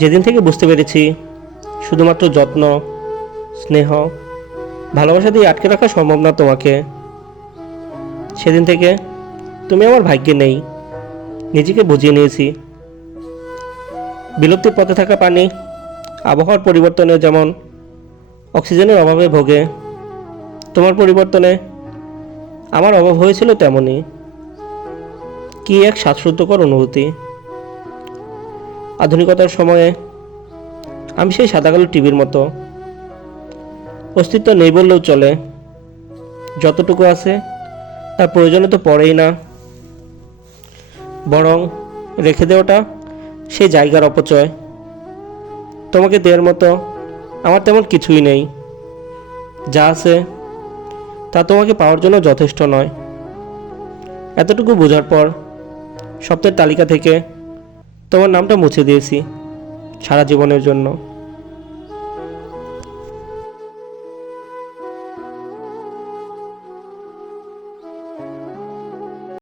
যেদিন থেকে বুঝতে পেরেছি শুধুমাত্র যত্ন, স্নেহ, ভালোবাসা দিয়ে আটকে রাখা সম্ভব না তোমাকে, সেদিন থেকে তুমি আমার ভাগ্যে নেই। নিজেকে বুঝিয়ে নিয়েছি। বিলুপ্তির পথে থাকা পানি আবহাওয়ার পরিবর্তনে যেমন অক্সিজেনের অভাবে ভোগে, তোমার পরিবর্তনে আমার অভাব হয়েছিল তেমনই। কি এক শ্বাসরুদ্ধকর অনুভূতি! আধুনিকতার সময়ে আমি সেই সাদা কালো টিভির মতো, অস্তিত্ব নেই বললেও চলে। যতটুকু আছে তার প্রয়োজনে তো পড়েই না, বরং রেখে দেওয়াটা সেই জায়গার অপচয়। তোমাকে দেওয়ার মতো আমার তেমন কিছুই নেই। যা আছে তা তোমাকে পাওয়ার জন্য যথেষ্ট নয়। এতটুকু বোঝার পর স্বপ্নের তালিকা থেকে তোমার নামটা মুছে দিয়েছি সারা জীবনের জন্য।